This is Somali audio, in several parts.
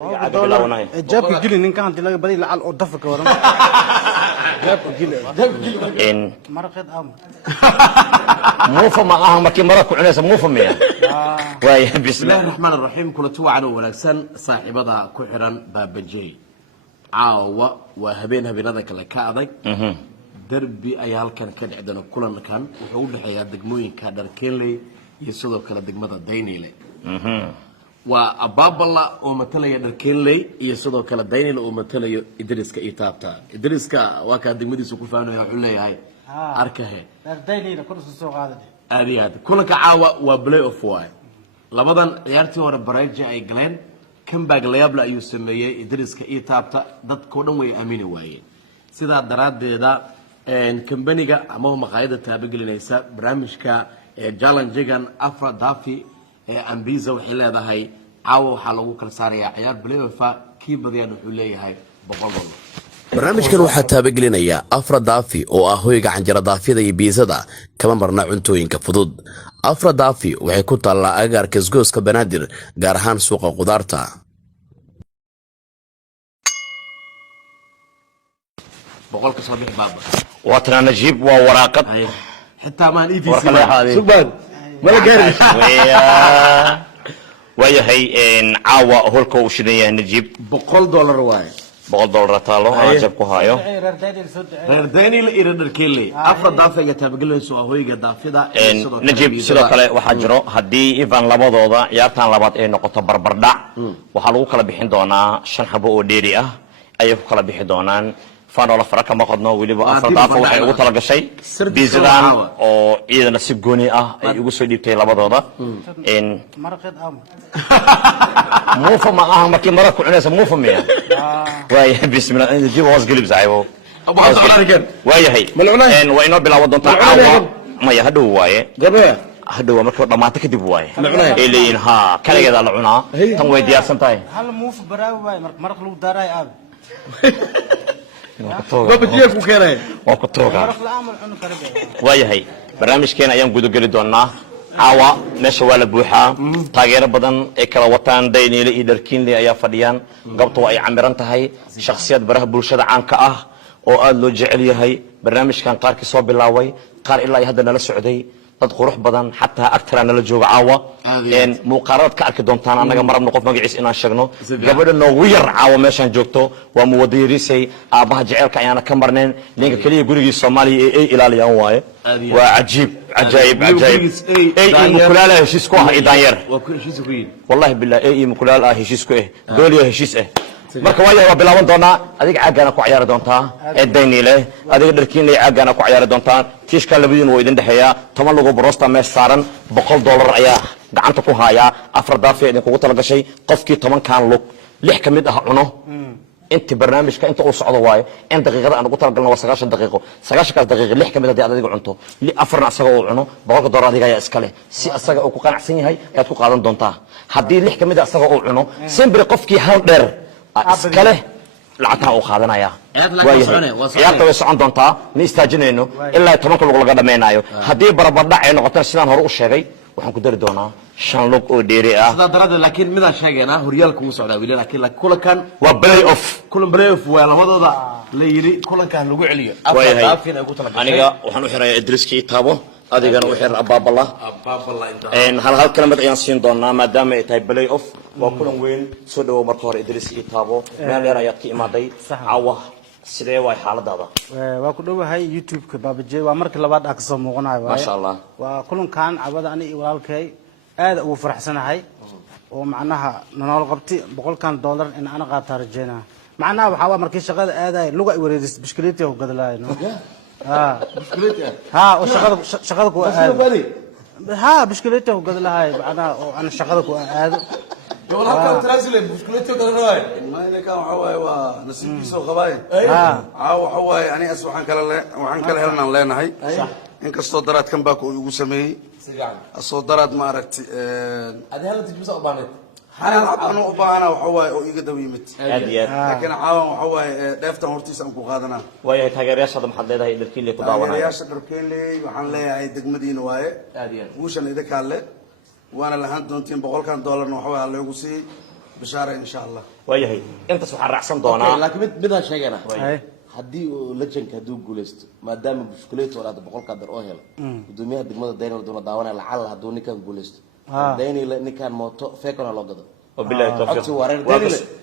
جابك جيل إن كان تلاقي بدي لعل أضفك ورا جابك جيل إن مرقد أم مو فما مكين مرق عناس مو فمية واي بسم الله الرحمن الرحيم كل توعد ولكن صاحبها كحرا بابجي عاوة وهبين هذا كلا كأذك دربي أيال كان عندنا كلنا كان وحول حياة دقموين كادر كينلي يسودو كلا دقمة ديني لي وأباب الله ومثلا دركينلي يسودو كلا ديني لي ومثلا إدريسك إيتابتا إدريسك وكان دقمة سوق فانو يا حولي هاي أركه ديني لكل السوق هذا أرياد كلك عاوة وبلاي أوف واي لبضن يارتي ورا برايجي أي جلين كم باقلياب لا يسميه إدريسك إيتابتا ضد كودن وي أمين واي سيدا دراد دا إن كمبنيجا أماه مقايدة تابع لنيسا برامجك جالن جيجان أفرا دافي أمبيزا وحلا ده هاي عاو حلو كل سارية عيار بلاي فا كي بديان حلي هاي بقول barnaamijkan waxaa taabagelinaya afra daafi oo ah hoyga canjira daafida iyo biisada kama marna cuntooyinka fudud afra daafi waxay ku taallaa agaarka isgooska banaadir gaar ahaan suuqa qudaarta بقول كصبيح بابا واتنا نجيب ووراقة حتى ما نيجي سبحان ما لقينا ويا هي إن عاوة هولكو وشنية نجيب $100 واي $100 تالو عجبكو هايو رداني لإيران الكيلي أفراد دافع يتابقلن سوا هويجا دافدا نجيب سيدو كله وحجرو هدي إيفان لبادودا يارتان لباد إيه نقطة بربردع وحلو كلا بحين دونا شن حبو وديري أيه كلا بحين دونان فانو لفرقة ما قدنا وليبا أفراد دافع وحي وطلق شيء بيزدان أو إذا نسيب جوني يقول سوي ديبتي لبادودا إن مرقد أم مو فما مكين مرق عناس مو فمية واي بسم الله نجيب واس قلب زعيبو أبو حسن على رجال واي هي إن وينو بلا ودون تعاون ما يهدو واي قبل هدو مركب ما تكذب واي اللي إنها كلا جذا العنا تنوي ديار سنتاي هل مو في براي واي مرق لو داراي أب ما بتجيك وكيرين وكتوغا مرق الأمر عنو كربي واي هي برنامج كان أيام جودو جري دونا عوا meesha waa la buuxaa taageero badan ee kala wataan dayniile iyo darkiinle ayaa fadhiyaan goobtu ay camiran tahay shakhsiyad baraha bulshada caanka ah oo aad loo jecel yahay barnaamijkan qaarkii soo bilaaway qaar ilaa hadda nala socday dad qurux badan xataa agtara nala jooga caawa een muuqaalad ka arki doontaan anaga marabno qof magaciis inaan sheegno gabadha noogu yar caawa meeshan joogto waa muwadirisay aabaha jecelka ayaana ka marneen ninka kaliya gurigii Soomaaliya ee ilaaliyaan waaye waa cajiib عجائب اي مكلاله هشيسكو ايدانير والله بالله اي مكلاله هشيسكو دوليه هشيس marka waa bilaaban doona adiga caagana ku ciyaar doonta ee dayniile adiga dharkiinay caagana ku ciyaar doonta tiishka labadiin way idin dhaxeeya 10 lagu brosta mees saaran $100 ayaa gacanta ku haya afar daafi idin kugu tala gashay qofkii 10 kan lug 6 kamid ah cuno انت برنامجك انت او سocdo waaye in daqiiqada aan ugu talagalno waa 90 daqiiqo 90 daqiiqo 6 kamid ah adiga cunto li afarna asaga oo cuno $100 adiga ayaa iska leh si asaga uu ku qanacsan yahay aad ku qaadan doontaa hadii 6 kamid ah asaga oo cuno simbre qofkii hal dheer iska leh lacagta uu qaadanaya ciyaarta way socon doontaa ni istaajinayno ilaa 10 lug laga dhameenayo hadii barabardhac ay noqoto sidaan hore u sheegay waxaan ku dari doonaa 5 lug oo dheeri ah sida darada laakiin midaan sheegayna horyaalku uu socdaa wiil laakiin kulankan waa play off kulan play off waa labadooda la yiri kulankan lagu celiyo afdaafin ay ku talagashay aniga waxaan u xirayaa Idriiskii taabo adigana u xir abaabala inta hal kalmad ayaan siin doonaa maadaama ay tahay play off waa kulan weyn soo dhawo marka hore Idriiskii taabo meel yar ayaad ka imaaday caawa sidee way xaaladaada waa ku dhawahay YouTube-ka Baabajey waa markii labaad ka soo muuqanayo ma sha Allah waa kulankan cabada ani walaalkay aad ugu faraxsanahay oo macnaha nolol qabti $100 in ana qaataa rajayna macnaha waxa markii shaqada aaday lugu ay wareedis bishkiliiti oo gadlaayno ها وشغلك ها بشكلته وقدلها معناها انا شغلك وهذا والله كان تنازل بشكلته وقدلها ما انك حواي ونسيب سو خباي عاو حواي يعني اسو waxaan kala helnaa leenahay in kasto daraad kan baa ku ugu sameeyay asoo daraad ma aragti adala tijbiso baaneed أنا أبغى وحواي أو يقدر يمت. لكن عاون وحواي دافت هورتيس أنكو قادنا. ويا تاجرياش هذا محل ده يدركين لي كداونا. تاجرياش دركين لي وحن لي عيد مدينة واي. وش أنا إذا كله وأنا اللي هندون تين $100 وحواي على يقصي bishaare insha allah waayahay intaas waxaan raacsan doonaa laakiin midaan sheegana Hay. haddii uu lejanka hadduu guuleysto maadaama bushkuleeto walaada boqolka dar oo helo gudoomiyaha degmada daynil doona daawanaya lacala hadduu ninkan guuleysto daynil ninkan mooto feekona loo gado wabillahi codsi tawfiiq waa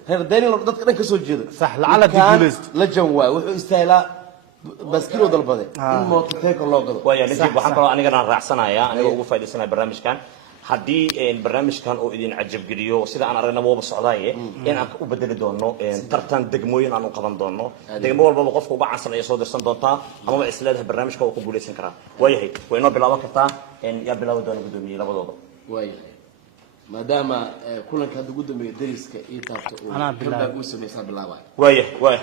reer daynil dadka dhan ka soo jeeda Sax, lacala haddii guuleysto. lejan waay wuxuu istaahilaa baskilo dalbade in mooto feekon loo gado waayahay ninkiib waxaan kaloo anigana raacsanayaa anigoo ugu faa'iidaysanaya barnaamijkan haddii barnaamijkan uu idin cajabgeliyo sida aan aragna waba socdaaye in aan u bedeli doono tartan degmooyin aan u qaban doono degmo walbaba qofka uga cansan ayay soo dirsan doontaa amaba is leedahay barnaamijka uu ku guuleysan karaa waayahay way inoo bilaaban kartaa yaa bilaabi doona guddoomiye labadooda waayahay maadaama kulanka hadda ugu dambeeya dariska ii taabto Anaa bilaabay. uu samaysaa bilaabay waayahay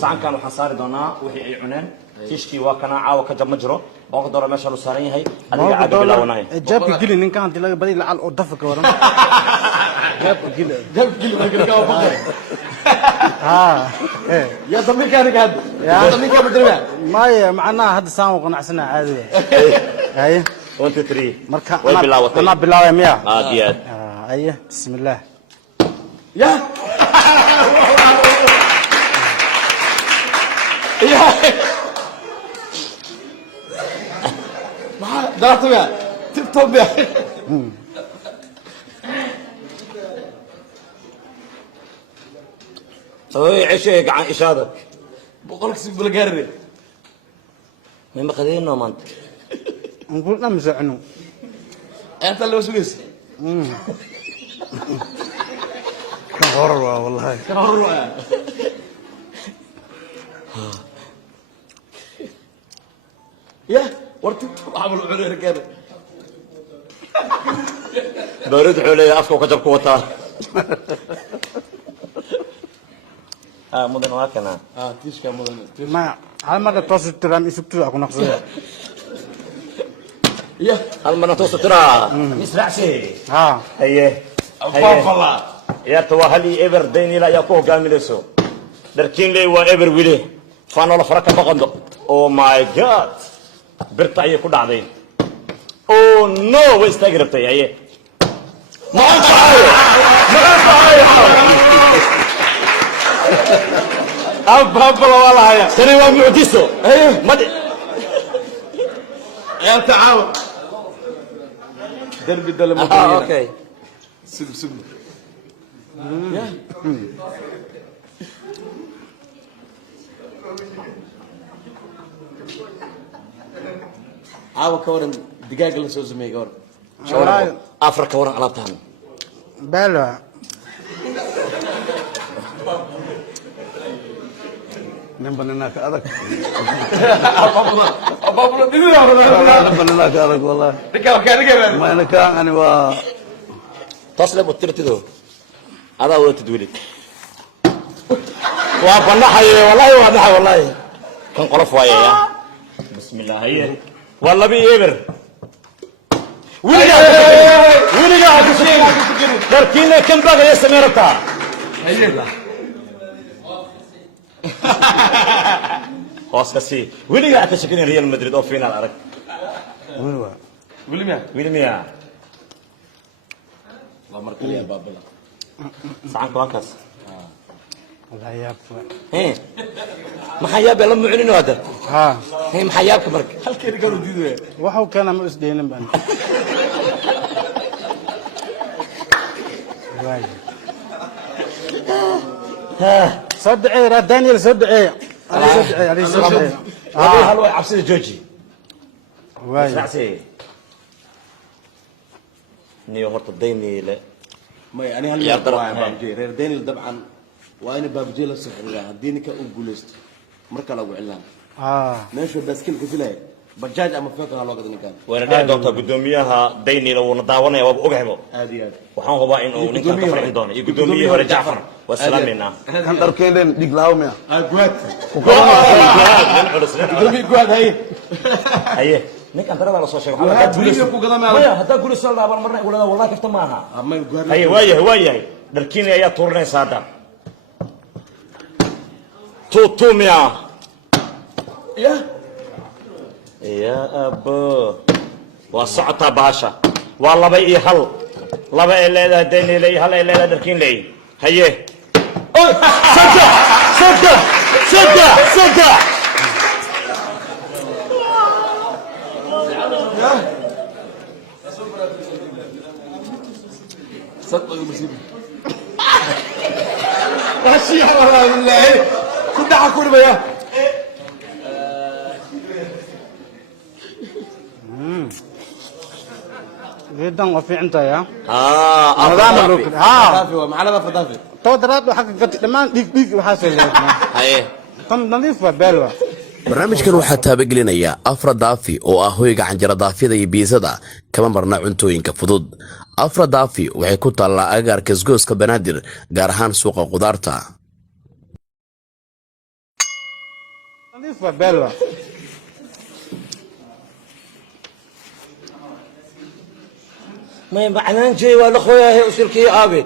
sacankan waxaan saari doonaa wixii ay cuneen tiishkii waa kana caawa ka jab ma jiro boonka doora meesha lu saaran yahay adiga caaga bilaawanaya jaabka geli ninkan hadii laga badi lacal oo dafa ka waran jaabka geli يا ضمير كانك هذا يا. يا ضمير كان مدري maya macnaha hadda saan u qanacsana caadiga haye 1 2 3 marka way bilaawatay ana bilaaway miya aad iyo aad haye bismillah يا يا ما ضربت بها تبتم بها اوي عشيك عن اشادك بقولك سيب بالقرب من مقدينه ما انت نقول نمزعنو انت اللي وسويس كان غرر والله كان هو يا ورتي عملوا عرير كده بارد علي افكو كجب كوتا مدن واكنا تيش كان مدن ما هل مرة توصل ترام يسكتوا أكون أقصد يا هل من توصل ترى يسرع شيء ها هيه الفاف الله يا تو هلي ايفر ديني لا يكو غاميلسو دركين لي وا ايفر ويلي فانو لا فرق بقندو او ماي جاد برتا اي ku dhacday او نو واستغربتي اي ما انت اب والله يا ترى waa mucjiso ma يا تعاون درب الدلم اوكي سب سب عاوة كورن دقائق اللي سوى زمي كورن والله افريكا ورا علابتان بلا نبننا كأرك أبابنا دينا نبننا كأرك والله ركاب كان ركاب ما أنا كان أنا و تصلب وترتدو هذا هو تدويلك وبنحي والله واضح والله كان قرف ويا بسم الله هي والله بيبر وين قاعد تركينا كم بقى يا سميرتا هيا خلاص كسي وين قاعد تشكين ريال مدريد او فينال ارك وين هو ويليام وين الله مركل يا بابلا ساعة كواكس والله يا ايه ما حياب لما معلنوا هذا ها هي محيابك مرك هل كده كانوا جديد وحو كان ما اسدين بان صدعي را دانيال صدعي علي صدعي هذا هلو عبسي جوجي واي راسي نيو هورت ديني لا ما يعني هل يا ترى. بابجي رير دانيال طبعا وانا بابجي لا سحر لا هديني كا اوغوليست marka lagu cilaan meesha baaskilka filay bajaaj ama feeqa loo gadan kan وانا داعي دونتا قدوميها ديني لو نداونيا وابا اوغحبو aad iyo aad waxaan hubaa in uu ninkan ka farxin doono iyo gudoomiye hore Jaafar wa salaameena كان دركين ديك لاوميا aad gudoomiye gudoomiye guad hay haye ninkan darada la soo sheegay Waxaa guriga ku gadan maayo. maya hadaa guri soo laaban marna ulada wallahi kafta maaha ama guad haye waayahay dharkiina ayaa tuurinaysa hadda tuutumiya ya يا أبو وصعتها باشا والله بي هل لبا إلا ديني لي هل إلا دركين لي هيه صدق صدق صدق صدق صدق المصيبه ماشي يا بالله كنا حكون بيا جدا وفي انت يا نظام الركن ها فدافي معنا فدافي تو دراد وحق لما ديك ديك وحاسل هيه طن نظيف بالوا barnaamijkan waxaa taabagelinaya afra daafi oo ah hoyga canjira daafyada iyo biisada kama marna cuntooyinka fudud. afra daafi waxay ku taallaa agaarka isgooska banaadir gaar ahaan suuqa qudaarta. نظيف بالوا ما معناه جاي ولا خويا هي وسلكي ابي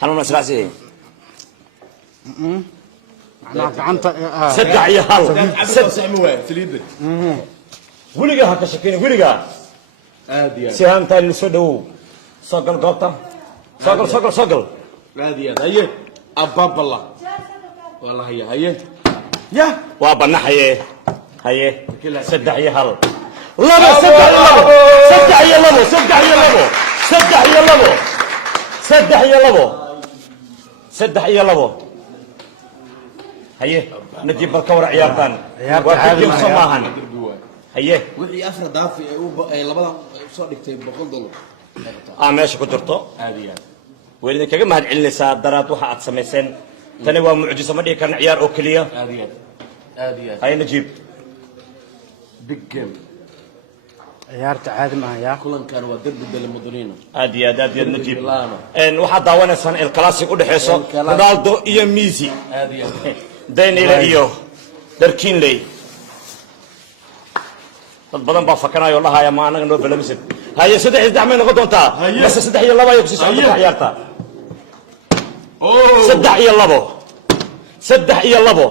حنون اسراسي معناك انت صدق يا هلا سعموه سليبه ولقى هكا شكيني ولقى عادي سهام تاني سدو صقل قطه صقل صقل صقل عادي هي اباب الله والله هي يا وابا نحيه هيه صدق يا هلا لبو صدق يا لبو صدق يا لبو صدق يا لبو صدق يا لبو صدق يا لبو هيه نجيب الكور عيارتان وكيف سماهن هيه وحي افرد دافي لبدا soo dhigtay $100 meesha ku jirto عادي weelin kaga mahad celinaysaa daraad waxa aad sameyseen tani waa mucjiso ma dhigi karna ciyaar oo kaliya عادي hay najiib big game عيارت عادي ما يا kulan kan waa darbi dalmudaniina aad iyo aad najiib waxaad daawanaysaan el classic u dhaxeyso Ronaldo iyo Messi عادي Daniel iyo Darkinley dad badan baa fakanayo la haya ma anaga noo balamisid haye saddex isdacmay noqon doontaa bas saddex iyo laba ay ku sii socdo ciyaarta saddex iyo labo saddex iyo labo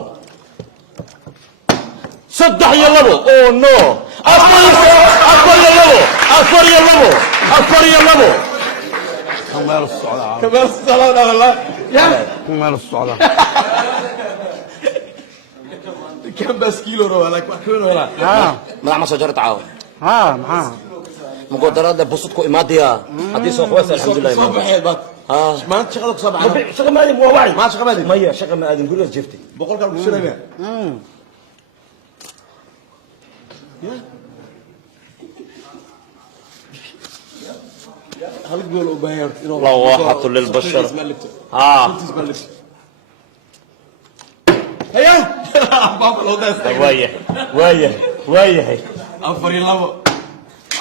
saddex iyo labo oh no afar iyo labo afar iyo labo afar iyo labo كمال الصعداء كمان الصلاه والله يا كمال الصعداء كم بس كيلو ولا كيلو ولا ها madax ma soo jarta caaw ها معاه muqadarada busudku imaadiya hadii soo qoys alxamdulillah صباح بات ما انت شغلك صباح shaqa ma aadin waa wacyi ما شغل هذه maya shaqa ma aadin guriga jiftay بقول لك شنو هل تقول أباير لواحة للبشر ها هيا بابا لو ده وايه وايه وايه أفري الله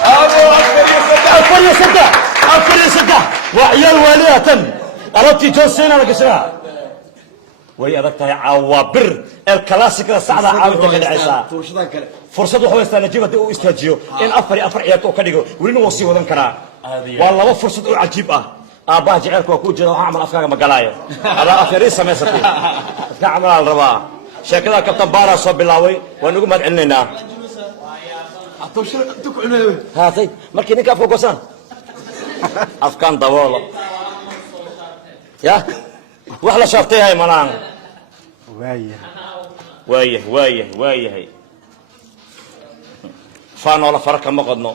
أفر يا سدة أفر يا سدة وعيال والية تم أردت جوسين أنا كسرها وهي أردتها عوابر الكلاسيك السعادة عاودة كده عيسى توشدان كده فرصة waxay istaajiyay dib u istaajiyo in afar ciyaarto ka dhigo wali uu sii wadan karaa والله فرصة عجيب أبا جعلك وكوجي لو أعمل أفكار مقلايو على أفكاري سميستي كعمل الربا شكلها كابتن بارا صوب بلاوي ونقوم عندنا توشدان تقعد هاتي مركي نكاف وقصان أفكار طوالة يا وحلا شافتيها يا منان وايه وايه فانا ولا فرق ما قدنو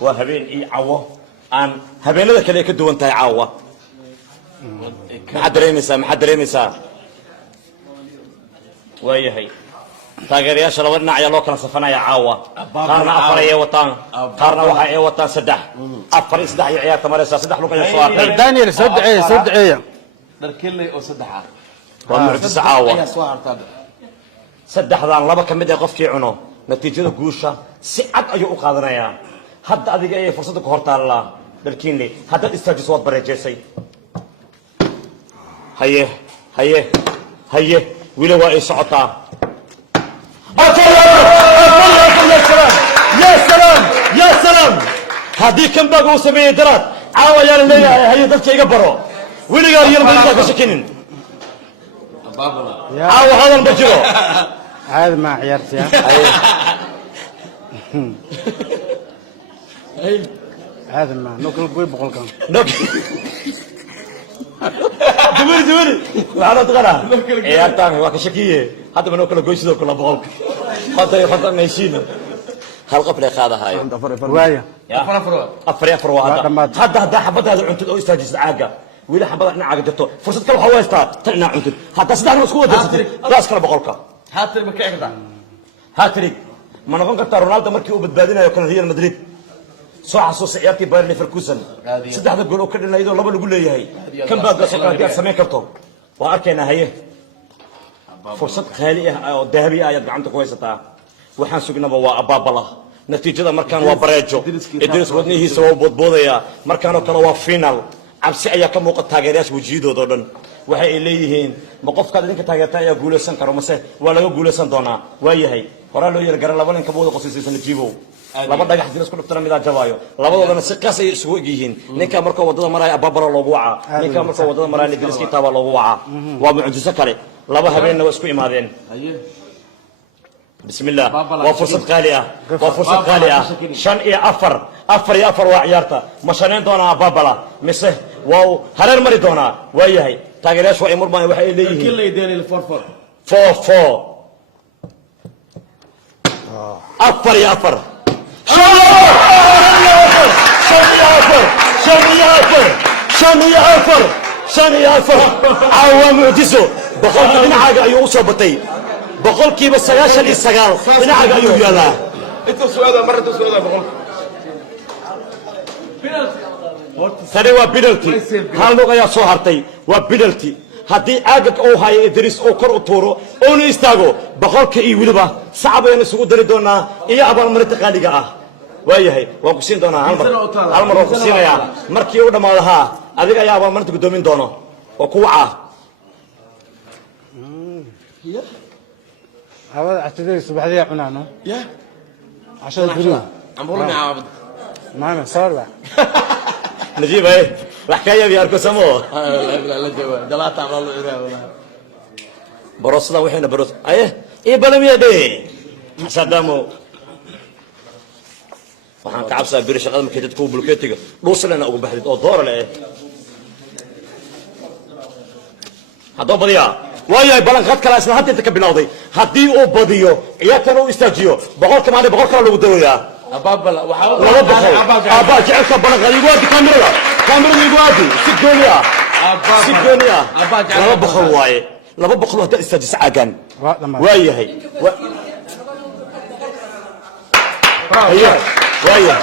وهبين اي عوه ان هبينada kale ka duwan tahay caawa maxaa dareemaysaa waayahay taageerayaasha laba dhinac ayaa loo kala safanaya caawa qaarna afar ay wataan qaarna waxa ay wataan saddex afar saddex ay ciyaarta maraysa saddex luqad ay soo دانيال صدعيه دركلي أو سدحة waa mucjiso caawa يا سوار تابع saddexdan laba ka mid ah qofkii cuno natiijada guusha si cad ayuu u qaadanayaa hadda adiga ay fursad ku hortaala dalkiinle hadda istaajiso wad bareejeysay haye wili waa ay socotaa ya salaam haddii kan baaga uu sameeyey daraad caawa ayaan leeyahay haye dadka iga baro wiligaa yar baa ka shakinin caawa hadal ma jiro هذا ما عيارت يا هذا ما نوكل قوي بقول كان جبري وعلى تغرى يا تاني وكشكيه هذا منو كل جوي سيدو كل بقولك خاطر نيشينا هالقفله هذا هاي واaya أفر هذا حبض هذا عنتد أو يستاجس عاقة وإذا حبض إحنا عاقة جتو فرصة كم حواستا تلنا عنتد حتى سدح مسكوت راس كلا بقولك هاتري مكايك ده هاتريك ما نقول كتر رونالدو مركي وبتبادلنا يكون ريال مدريد صح صوص عيارتي بايرن ليفركوزن سدح هذا جول وكلنا يدور لبا نقول له هي كم باقي سكرات سمين كرتو وأركينا هي فرصة خالية أو ذهبية يد عندك كويسة waxaan sugnaba waa abaabala natiijada markaan waa bareejo idris wadnihiisa waa boodboodaya markaan oo kale waa final cabsi ayaa ka muuqata taageerayaasha wajiyadooda oo dhan waxay leeyihiin ma qofkaad idinka taageerta ayaa guuleysan karo mase waa laga guuleysan doonaa waa yahay horaa loo yeeri garan laba nin kabooda qosaysan jiibow laba dhagax diris ku dhiftana midaa jabaayo labadoodana si qaas ay isugu yihiin ninka markuu wadada maraya abaabala loogu wacaa ninka markuu wadada maraya idris kitaaba loogu wacaa waa mucjiso kale laba habeenna waa isku imaadeen بسم الله وفرصة غالية وفرصة غالية شن إيه أفر يا أفر وعيارته مشانين دونا بابلا مسه واو هرر مري دونا وياهي تاجرش وإمر ما يوحي إليه كل يديني الفور أفر يا أفر شن يا أفر عوام معجزه بخلق من حاجة يوصل بطيء بقول كيف السجاشة السجال أنا حاجة يوجد لا انت سؤال مرة سؤال بقول ثاني وبينالتي هالنوع يا صهرتي وبينالتي هدي عاجك أو هاي إدريس أو كر أطورو أو نيستاغو بقول كي يولبا صعب أن يسوق دريدونا إيه أبغى مرة تقاليجا وياهي وقسين دونا هالمرة وقسين يا مركي ودا مالها أذيك يا أبغى مرة تقدمين دونا وقوعة هذا اعتذر الصبح ذي عنانو يا عشان الفلوس عم بقول لك عابد ما صار بقى نجيب ايه الحكايه بياركو سمو لا جوا دلات عمل الله يراه بروسنا وحنا بروس ايه بلم يا دي صدامو waxaan ka cabsaa bir shaqada markay dadku bulkeetiga dhuuslana ugu baxdid oo door leh hadoo badiya waayo balan qad kala isla hadda ka bilowday hadii uu badiyo ciyaartan uu istaajiyo boqol kale lagu dawayaa أبابلا laba boqol aba jecelka balan qad igu aadi kamerada igu aadi si gooniya laba boqol waaye laba boqol hadda istaajis aagan waayahay وايه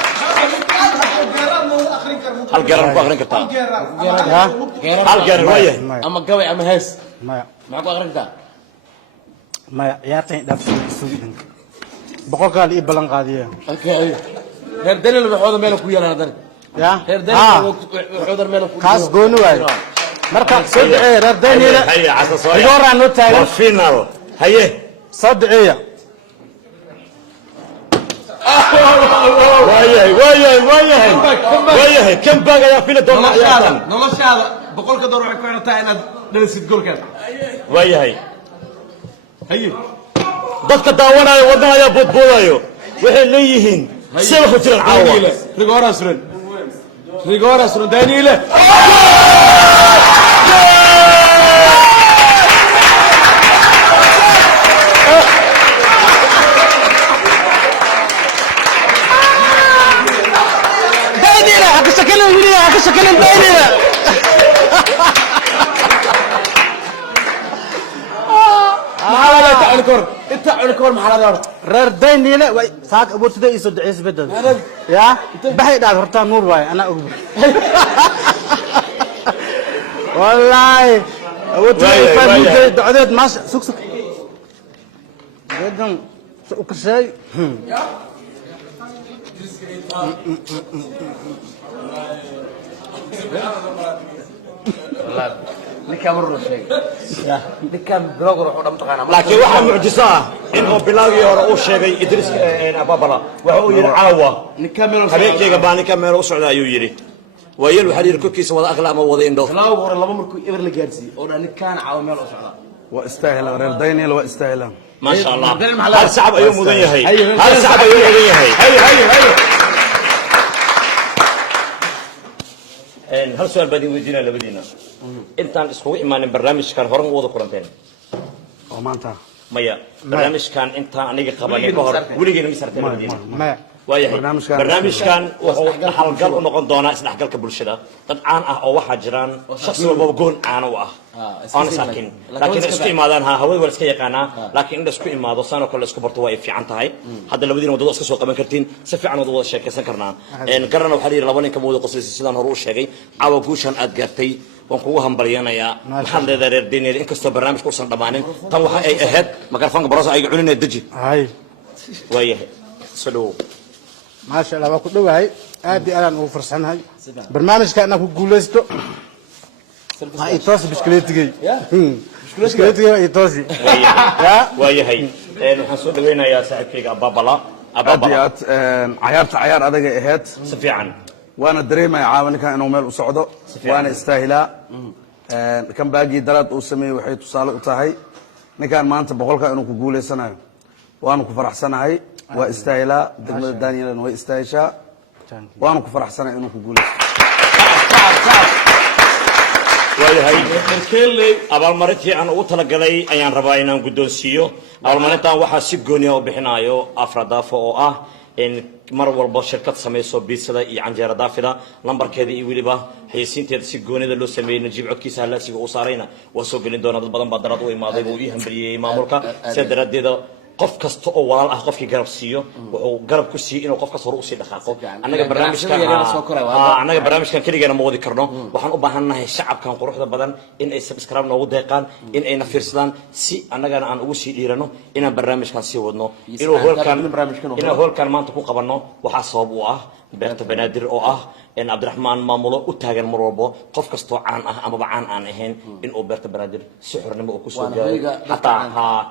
هل قرر بقرن كتا هل قرر وايه أما قوي أما هس ما معك بقرن كتا ما يعطي دفع السوق بقول قال إيه بلن قادية أوكي هردين اللي بحوض مالك ويا هذا يا هردين اللي بحوض مالك كاس جونواي مركب صدعي هردين هيا عسى صايع يورا نوتاي وفينال هيا صدعي وايه كم باقي يا فيلا دور نلاش هذا بقول كدور وحكي أنا تاعنا نسيت جول كان وايه هيو dadka daawanaya wadnaha boodboodayo waxay leeyihiin sida ku jiran caawa rigora asrun Daniele شكل البينية محل تعلكور انت تعلكور محل رر دينيلة ساق أبو تدي يسد عيس بدل يا بحي دار هرتا نور واي أنا أقول والله أبو تدي فاهم دعوت ماش سوق جدا سوق شيء laakiin waxa mucjiso ah in uu bilaagii hore uu sheegay Idris Ababala waxa uu yiri caawa habeenkayga baan ninka meel u socda ayuu yiri waayeel waxa yiri korkiisa wada aqla ama wada indho laaw hore laba markuu eber la gaarsiiyay oo dhan kan caawa meel u socda واستاهل reer Daniel waa istaahilaan ما شاء الله هل صعب أيوم مدن يهي هل صعب أيوم مدن يهي هل سؤال بدي ودينا لبدينا intaan iskugu imaanin barnaamijkan horan u wada kulanteen oo maanta maya barnaamijkan intaan aniga qabanin ka hor weligeena ma sarteen Madiina maya waayahay barnaamijkan- barnaamijkan wuxuu dhaxalgal u noqon doonaa isdhexgalka bulshada dad caan ah oo waxaa jiraan shakhsi walbaba goon caan u ah aan isarkin laakiin isku imaadaan hawada waa iska yaqaanaa laakiin in isku imaado sanoo kale isku barto waa ay fiican tahay hadda labadiina wadada iska soo qaban kartiin si fiican wada sheekaysan karnaa garana waxaa la yidhi laba nin kama wada qoslaysa sidaan hore u sheegay caawa guushan aad gaartay waan kugu hambalyanayaa maxaad leedahay reer Daniel inkastoo barnaamijka uusan dhammaanin tan waxa ay ahayd mikrofoonka barosa ay cuninay deji hay waayahay soo dhawow maasha Allah waa ku dhawahay aad iyo aad ugu farsanahay barnaamijka inaan ku guuleysto ma ay toos biskeleetigay biskeleetigay ay toos ya waayahay waxaan soo dhaweynayaa saaxiibkayga Ababala aad iyo aad cayaarta cayaar adag ay ahayd si fiican waana dareemaya caawaninkan inuu meel u socdo waana istaahilaa kan baagii daraad uu sameeyey waxay tusaale u tahay ninkan maanta boqolka inuu ku guuleysanayo waanu ku faraxsanahay waa istaahilaa degmada Danielna way istaahishaa waanu ku faraxsanahay inuu ku guuleysto waayahay keley abaalmarintii aan ugu talagalay ayaan rabaa inaan guddoonsiiyo abaalmarintan waxaa si gooni ah u bixinayo Afradaafo oo ah in mar walba shirkad samayso biisada iyo canjeera daafida lambarkeeda iyo weliba haysiinteeda si goonida loo sameeyay Najiib codkiisa halaasiga uu saarayna waa soo gelin doona dad badan baa darad u imaaday oo ii hambaliyay maamulka sida daradeeda qof kasta oo walaal ah qofkii garab siiyo wuxuu garab ku siiyo inuu qof kasta hore u sii dhaqaaqo anaga barnaamijkan kaligeena ma wadi karno waxaan u baahanahay shacabkan quruxda badan in ay subscribe noogu deeqaan in ay na fiirsadaan si annagana aan ugu sii dhiirano inaan barnaamijkan sii wadno inuu hoolkan maanta ku qabanno waxaa sabab u ah beerta banaadir oo ah in Cabdiraxmaan maamulo u taagan mar walba qof kasto caan ah ama caan aan ahayn in uu beerta banaadir si xornimo ku soo gaaray hatta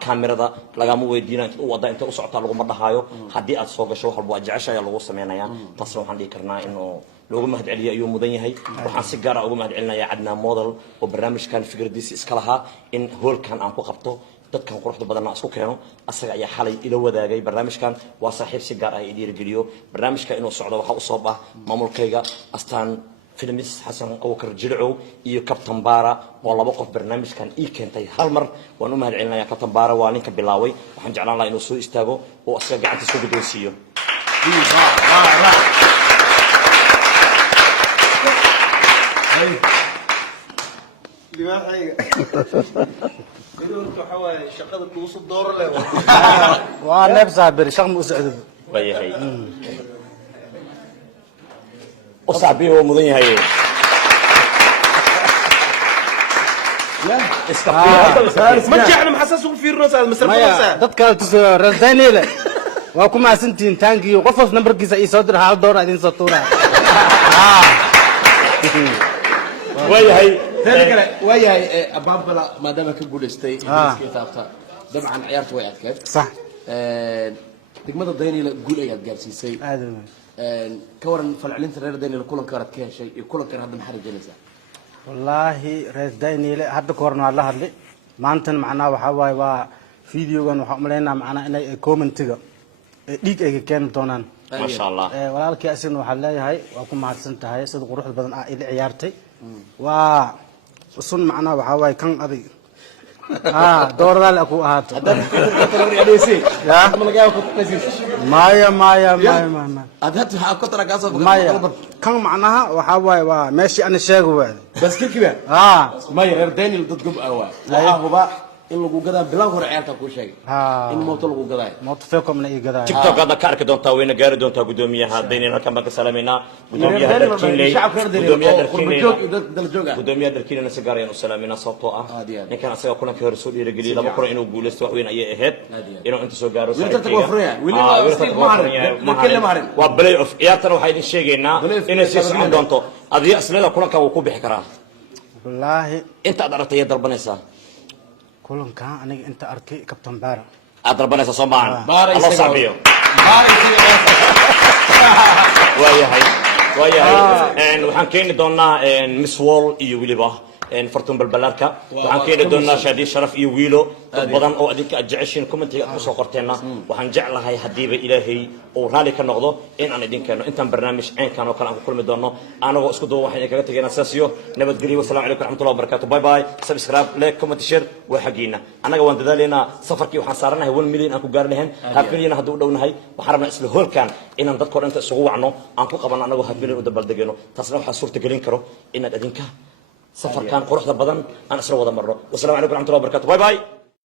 kaamirada lagama weydiinaa inta uu wada inta u socota lagu ma dhahayo hadii aad soo gasho wax walba jeceshay lagu sameeynaya taas waxaan dhigi karnaa inuu loogu mahadceliyo ayuu mudan yahay waxaan si gaar ah ugu mahadcelinayaa Cadnaan Model oo barnaamijkan fikradiisa iska lahaa in hoolkan aan ku qabto dadkan quruxda badan isku keeno asaga ayaa xalay ila wadaagay barnaamijkan waa saaxiib si gaar ah ay dhiirigeliyo barnaamijka inuu socdo waxa u soo baa maamulkayga astaan filmis Xasan Awkar Jilcow iyo Captain Bara oo laba qof barnaamijkan ii keentay hal mar waan u mahadcelinayaa Captain Bara waa ninka bilaaway waxaan jeclaan lahaa inuu soo istaago oo asaga gacantiisa ku guddoonsiiyo waa neebsaa beri shaqo u socdo waayahay oo saabiyo oo mudan yahay ما جعلنا محسس في الرأس هذا مسرح maya dad kale tusoo rasdaaniile waa ku mahadsantihiin taankiyo qof nambarkiisa ii soo dir hal door idin soo tuuraa waayahay waayahay Ababala maadaama ka guuleystay kitabta dabcan ciyaartu way adkeed sax degmada Daniel guul ay gaarsiisay aad ka waran falcelinta reer Daniel kulanka aad ka heshay iyo kulanka hadda maxaa rajaynaysaa wallaahi rasdaaniile hadda ka horna la hadlay maantan macnaa waxa waay waa fiidiyogan waxa u maleynaa macnaa inay commentiga dhiig ay ka keeni doonaan ma sha Allah walaalkii asina waxa leeyahay waa ku mahadsan tahay sida quruxda badan ah ila ciyaartay waa sun macnaa waxa waay kan adig dooradaal ku ahaato maya kan macnaha waxa waay waa meeshii ana sheego waad bas kikiba maya reer Daniel dad gub awa waxa huba in lagu gadaa bilaw hore ciyaarta ku sheegay in mooto lagu gadaa mooto feekomna ii gadaa TikTok aad ka arki doontaa wayna gaari doontaa gudoomiyaha Daniel halkan baan ka salaameynaa gudoomiyaha Darkinley gudoomiyaha Darkinley si gaar ah u salaameynaa sababtoo ah ninkan asaga kulanka hore soo dhiirigeliyay laba kulan inuu guuleysto wax weyn ayay ahayd inuu inta soo gaaro waa play off ciyaartan waxay idin sheegaynaa inay sii socon doonto adiga aslada kulanka uu ku bixi karaa wallaahi inta aad aragtay dalbanaysaa kulanka aniga inta arkay Captain Bara aad dalbanaysaa Soomaan Allah saabiyo waayahay waxaan keeni doonaa Miss Wall iyo wiliba fartuun balbalaarka waxaan keeni doonaa shaadi sharaf iyo wiilo dad badan oo adinka aad jeceshiin commentiga aad kusoo qorteenna waxaan jeclahay hadiiba ilaahay uu raali ka noqdo in aan idin keeno intaan barnaamij ceenkan oo kale aan ku kulmi doono anagoo isku duuban waxaan kaga tegaynaa sidaas iyo nabadgelyo wasalaamu calaykum waraxmatullahi wabarakaatu bye bye subscribe like comment share waa xagiina anaga waan dadaalaynaa safarkii waxaan saaranahay 1 milyan aan ku gaari lahayn half milyan hadduu dhownahay waxaan rabnaa isla hoolkan inaan dadkoo dhan isugu wacno aan ku qabano anagoo half milyan u dabaldegayno taasna waxaa suurtagelin karo inaad adinka safarkan quruxda badan aan isla wada marno wasalaamu calaykum waraxmatullahi wabarakaatu bye bye